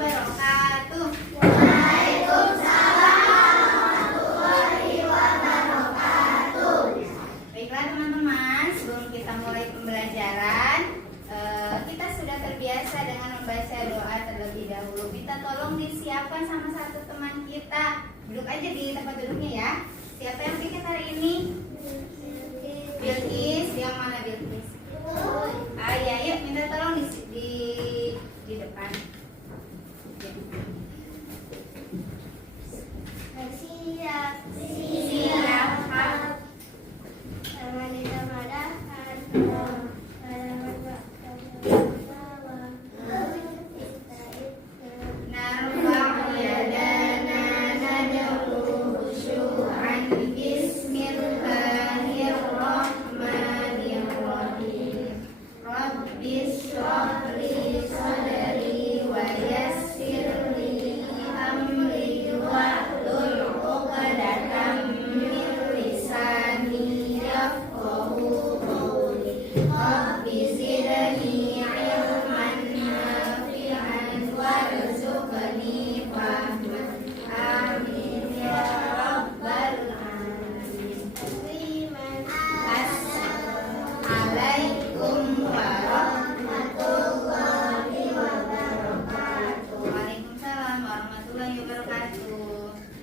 wabarakatuh. Baiklah teman-teman, sebelum kita mulai pembelajaran, kita sudah terbiasa dengan membaca doa terlebih dahulu. Minta tolong disiapkan sama satu teman kita. Duduk aja di tempat duduknya ya. Siapa yang bikin hari ini? Bilkis. Yang mana Bilkis? Ya, yuk minta tolong di depan. Siap. Siap.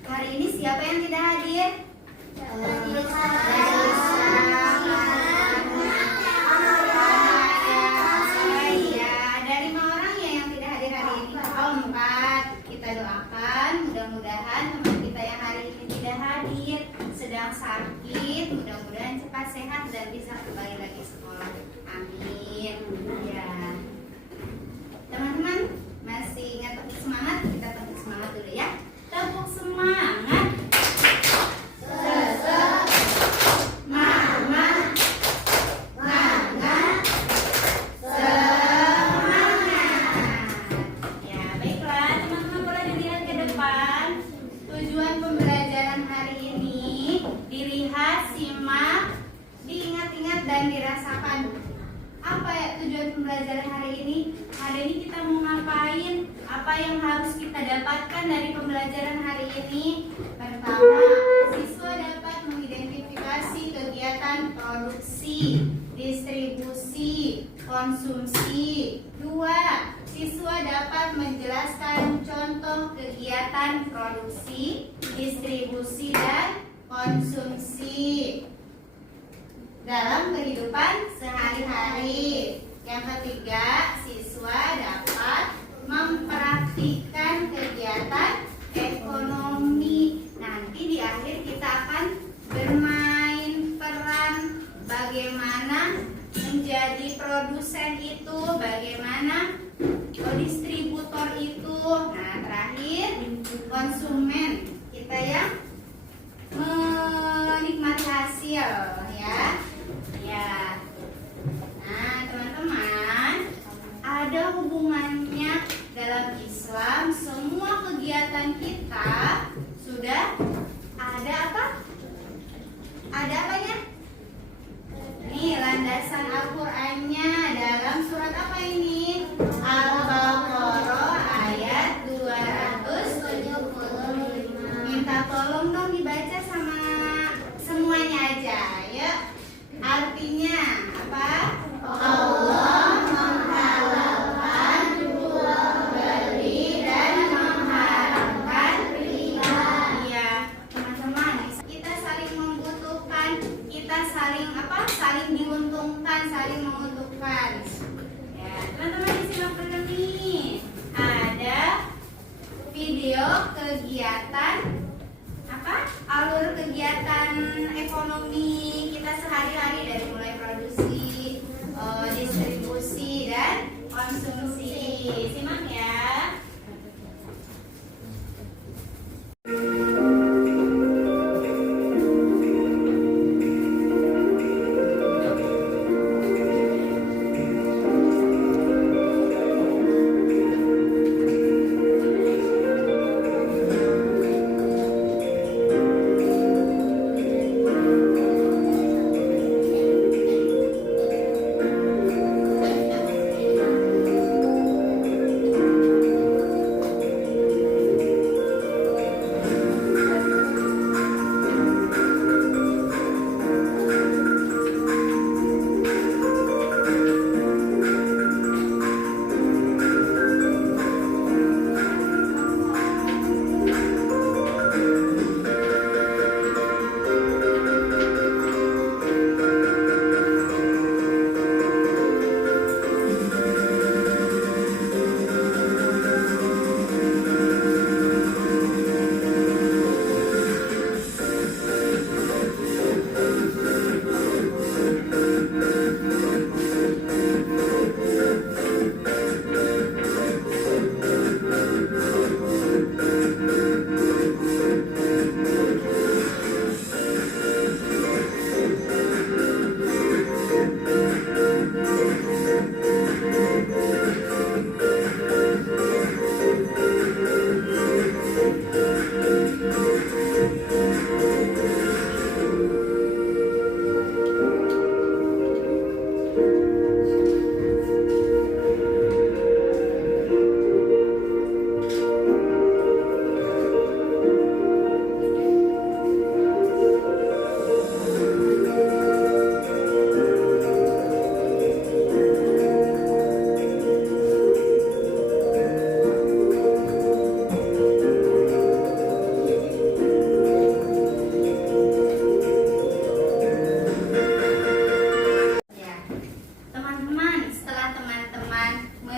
Hari ini siapa yang tidak hadir? Ada 5 orang ya yang tidak hadir hari ini. 4. Kita doakan mudah-mudahan teman kita yang hari ini tidak hadir sedang sakit, mudah-mudahan cepat sehat dan bisa kembali lagi sekolah. Amin. Ya. Teman-teman masih ingat tepuk semangat? Kita tepuk semangat dulu ya. Tepuk semangat. Tujuan pembelajaran hari ini dilihat, simak, diingat-ingat dan dirasakan. Apa ya tujuan pembelajaran hari ini? Hari ini kita mau ngapain? Apa yang harus kita dapatkan dari pembelajaran hari ini? Pertama, siswa dapat mengidentifikasi kegiatan produksi, distribusi, konsumsi. 2. Siswa dapat menjelaskan contoh kegiatan produksi, distribusi, dan konsumsi dalam kehidupan sehari-hari. Yang ketiga, siswa dapat mempraktikkan kegiatan ekonomi. Nanti di akhir kita akan bermain peran bagaimana menjadi produsen itu, bagaimana distributor itu. Nah, terakhir konsumen kita yang menikmati hasil ya. Nah, teman-teman, ada hubungannya dalam Islam. Semua kegiatan kita sudah ada apa? Ada apanya? Nih, landasan Al-Qur'annya dalam surat apa ini? Al-Baqarah ayat 275. Minta tolong dong dibaca sama semuanya aja, ya. Artinya apa? Allah menghalalkan jual beli dan mengharamkan riba. Iya, teman-teman, kita saling membutuhkan, kita saling apa? Saling diuntungkan, saling menguntungkan. Ya,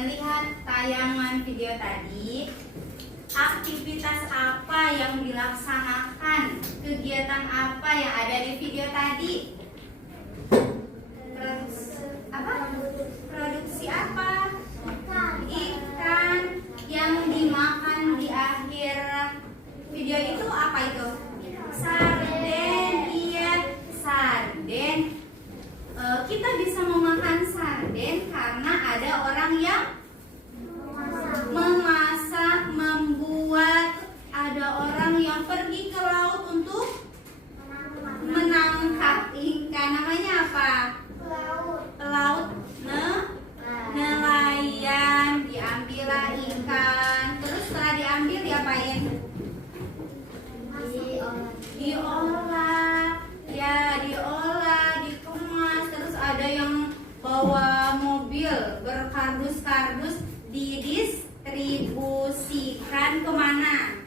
melihat tayangan video tadi, aktivitas apa yang dilaksanakan, kegiatan apa yang ada di video tadi? Produksi apa? Ikan yang dimakan di akhir video itu apa itu? Sarden. Iya, sarden. Kita bisa memakan sarden karena ada orang yang memasak, membuat, ada orang yang pergi ke laut untuk menangkap ikan. Namanya apa? Pelaut. Nelayan. Diambillah ikan. Terus setelah diambil diapain? Diolah. Ya, diolah, dikemas. Terus ada yang bawa mobil berkardus-kardus, didistribusikan kemana?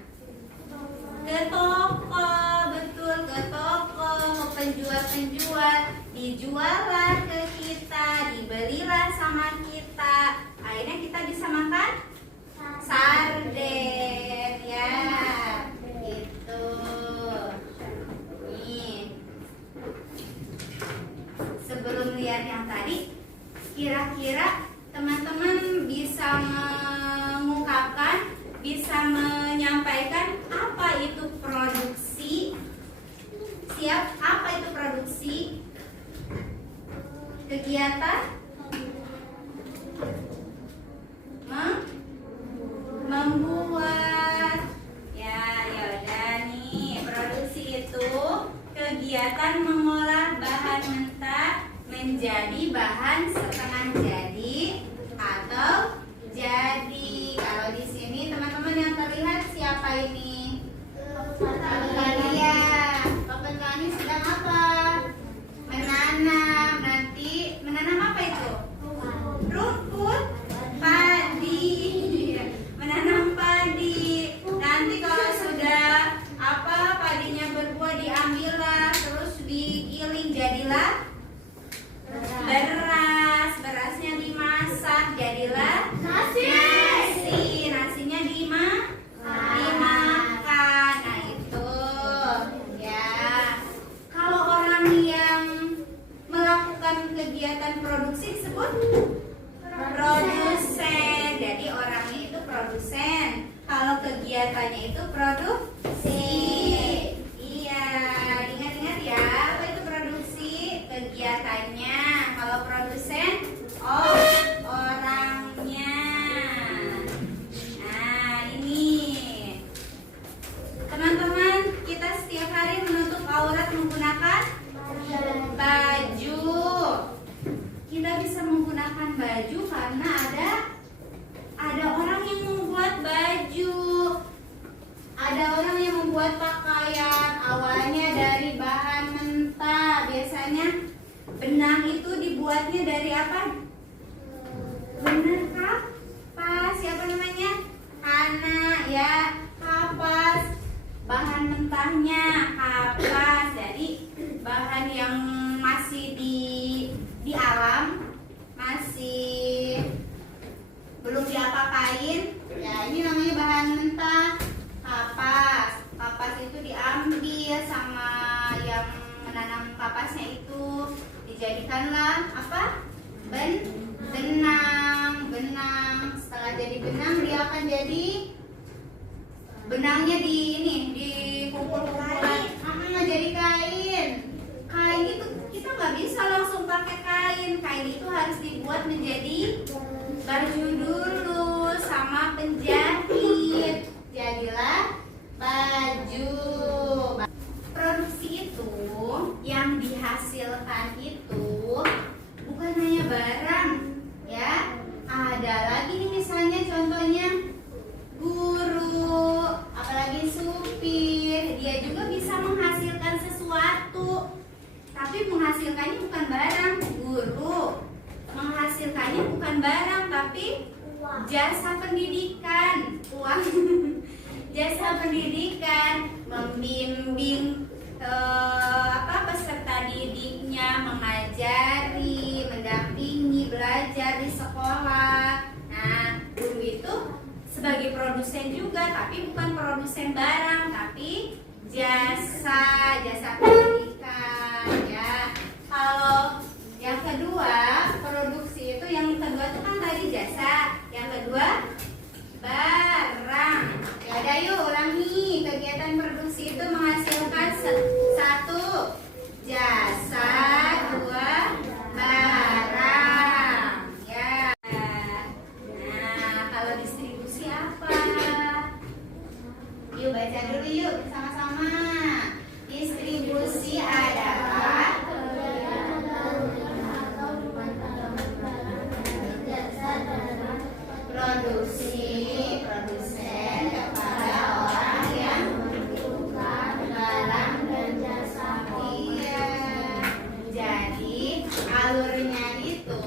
Ke toko. Betul, ke toko, ke penjual-penjual. Dijuallah ke kita, dibelilah sama kita. Akhirnya kita bisa makan sarden. Ya, gitu. Nih, sebelum lihat yang tadi, kira-kira teman-teman bisa mengungkapkan, bisa menyampaikan apa itu produksi? Siap? Apa itu produksi? Kegiatan membuat. Ya udah nih, produksi itu kegiatan mengolah bahan mentah menjadi bahan setengah jadi atau jadi. Kalau di sini teman-teman yang terlihat siapa ini? Petani. Ya, petani sedang apa? Menanam. Nanti menanam apa itu? Rumput. Padi. Menanam padi. Nanti kalau sudah padinya berbuah, diambillah, terus digiling, jadilah beras. Berasnya dimasak, jadilah nasi. Nasinya dimakan. Nah itu ya. Kalau orang yang melakukan kegiatan produksi disebut produsen. Jadi orangnya itu produsen. Kalau kegiatannya itu produksi. Iya, ingat-ingat ya, apa itu produksi? Kegiatannya. Kalau produsen, orangnya. Nah, ini. Teman-teman, kita setiap hari menutup aurat menggunakan baju. Kita bisa menggunakan baju karena ada orang yang membuat baju. Ada orang yang membuat pakaian awalnya dari bahan mentah. Biasanya benang itu dibuatnya dari apa? Benar, kapas. Siapa namanya? Hana, ya. Kapas. Bahan mentahnya kapas. Jadi bahan yang masih di alam, masih belum diapa-apain. Ya, ini namanya bahan mentah, kapas. Kapas itu diambil sama yang menanam kapasnya itu, dijadikanlah apa? Benang. Setelah jadi benang, dia akan jadi benangnya dikumpul-kumpulan. Jadi kain. Kain itu kita nggak bisa langsung pakai kain. Kain itu harus dibuat menjadi baju dulu sama penjahit. Jadilah baju. Produksi itu yang dihasilkan itu bukan hanya barang, ya. Ada lagi nih misalnya contohnya guru, apalagi supir, dia juga bisa menghasilkan sesuatu. Tapi menghasilkannya bukan barang. Guru menghasilkannya bukan barang, tapi jasa pendidikan, uang. Jasa pendidikan, membimbing peserta didiknya, mengajari, mendampingi, belajar di sekolah. Nah, produsen juga, tapi bukan produsen barang, tapi jasa pendidikan ya. Kalau yang kedua produksi itu, yang kedua itu kan tadi jasa, yang kedua barang. Ya udah yuk ulangi, kegiatan produksi itu menghasilkan satu jasa, dua barang ya. Nah, kalau distribusi apa? Yuk baca dulu yuk sama-sama. Distribusi adalah produsen kepada orang yang membutuhkan barang dan jasa. Iya. Jadi alurnya itu,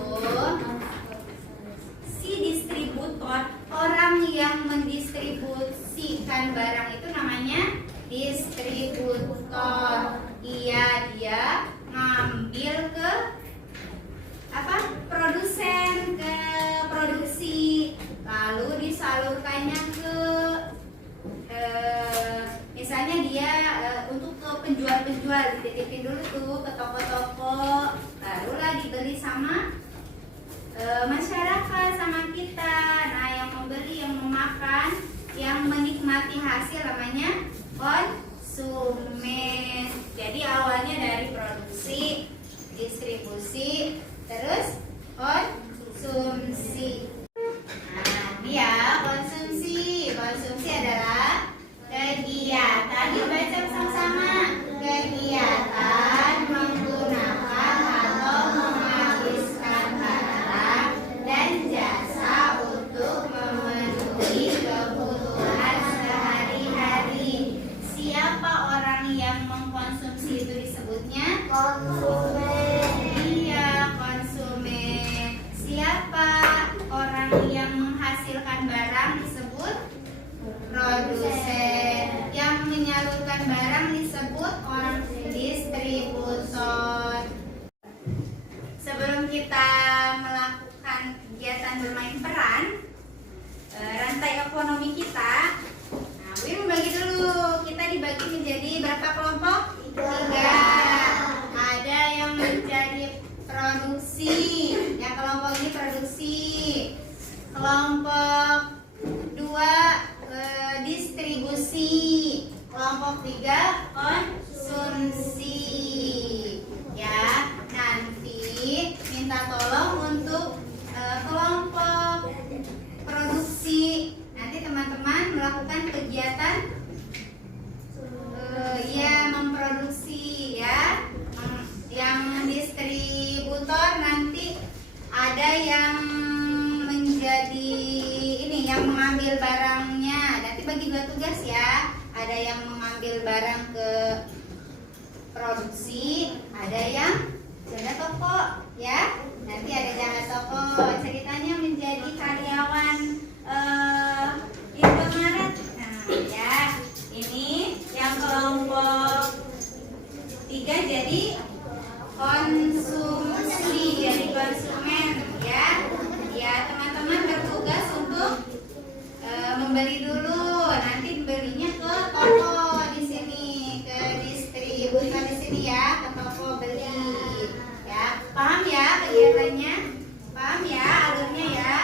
si distributor, orang yang mendistribusikan barang itu namanya distributor. Iya, dia ngambil ke produsen, ke produksi, lalu disalurkannya ke misalnya dia untuk ke penjual-penjual, dititipin dulu tuh ke toko-toko, barulah dibeli sama masyarakat, sama kita. Nah, yang membeli, yang memakan, yang menikmati hasil namanya konsumen. Jadi awalnya dari produksi, distribusi, terus konsumsi. Nah, ini ya konsumsi. Konsumsi adalah kegiatan, yuk baca sama-sama. Kegiatan menggunakan atau menghabiskan barang dan jasa untuk memenuhi kebutuhan sehari-hari. Siapa orang yang mengkonsumsi itu disebutnya konsumen. Iya, konsumen. Siapa orang yang menghasilkan barang disebut produsen. Yang menyalurkan barang disebut orang distributor. Sebelum kita melakukan kegiatan bermain peran, rantai ekonomi kita, nah, Bui membagi dulu. Kita dibagi menjadi berapa kelompok? 3. Ada yang menjadi produksi. Yang kelompok ini produksi. Kelompok 2 distribusi. Kelompok 3 konsumsi. Ya, nanti minta tolong untuk kelompok produksi. Nanti teman-teman melakukan kegiatan memproduksi ya. Yang distributor nanti ada yang menjadi ini, yang mengambil barangnya. Nanti bagi 2 tugas ya. Ada yang mengambil barang ke produksi, ada yang jaga toko ya. Nanti ada jaga toko, ceritanya menjadi karyawan Indomaret. Nah ya, ini yang kelompok 3 jadi konsumsi, jadi konsumen ya. Ya, teman-teman bertugas untuk membeli dulu. Nanti belinya ke toko di sini, ke distributor di sini ya, ke toko beli. Ya, paham ya kegiatannya? Paham ya alurnya ya?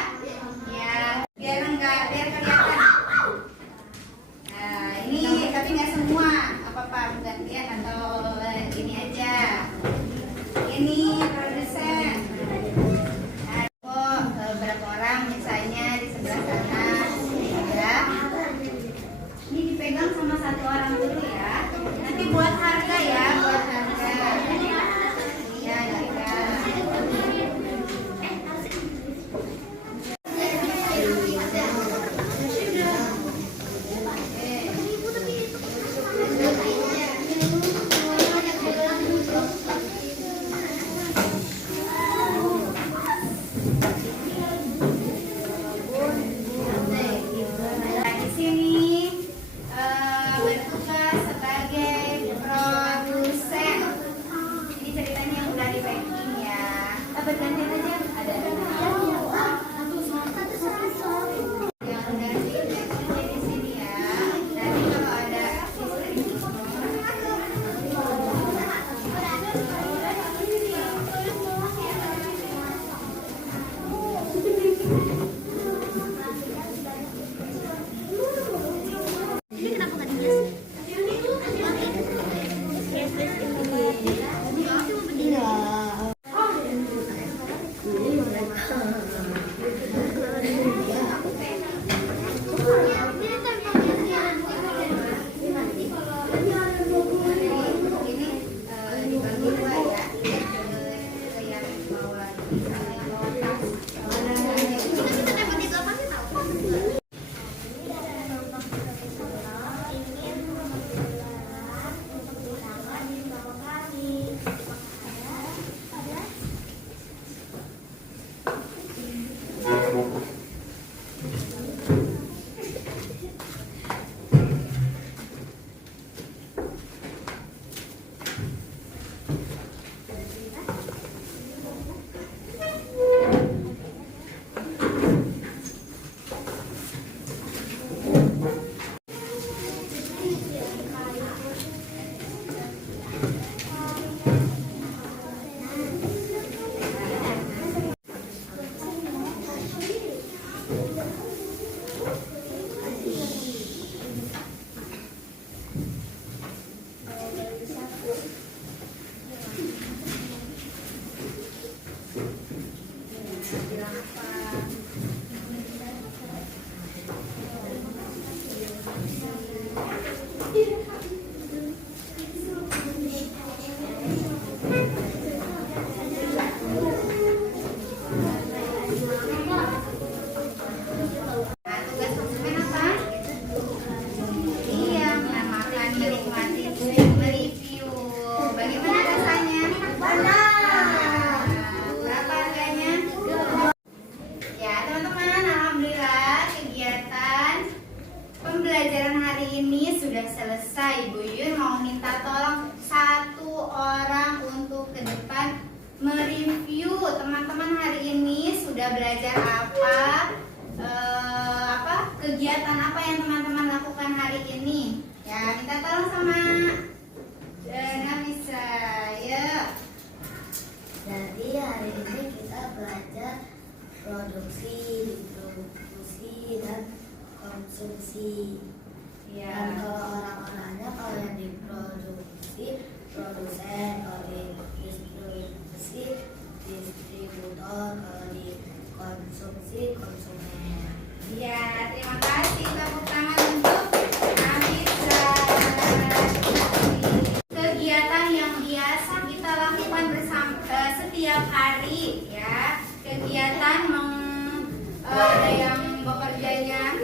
Ibu Yuyun mau minta tolong satu orang untuk ke depan mereview teman-teman hari ini sudah belajar apa, kegiatan apa yang teman-teman lakukan hari ini. Ya, minta tolong sama Nafisa, ya. Jadi hari ini kita belajar produksi, distribusi, dan konsumsi. Ya. Dan kalau orang-orangnya, kalau yang diproduksi, produsen, kalau distribusi, distributor, kalau dikonsumsi, konsumen. Ya, terima kasih. Tepuk tangan untuk Nafisa. Kegiatan yang biasa kita lakukan setiap hari, ya. Kegiatan ada yang bekerjanya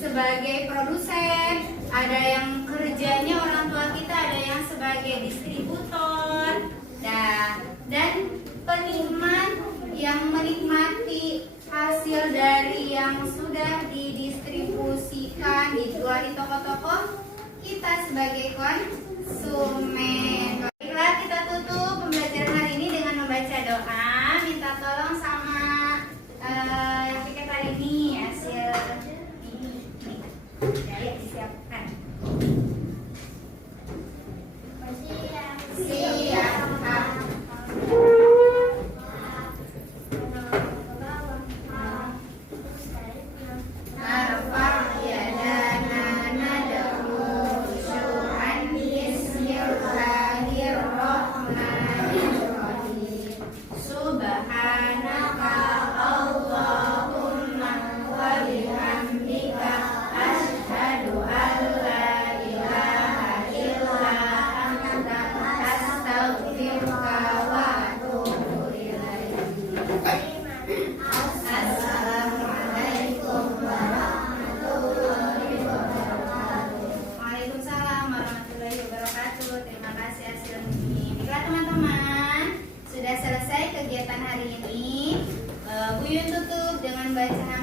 sebagai produsen, ada yang kerjanya orang tua kita, ada yang sebagai distributor, dan penikmat yang menikmati hasil dari yang sudah didistribusikan dijual di toko-toko, kita sebagai konsumen. Baiklah, kita tutup pembelajaran hari ini dengan membaca doa. Minta tolong sama yang piket hari ini hasil ini. Ya, disiapkan. Kegiatan hari ini, Bu Yun tutup dengan bacaan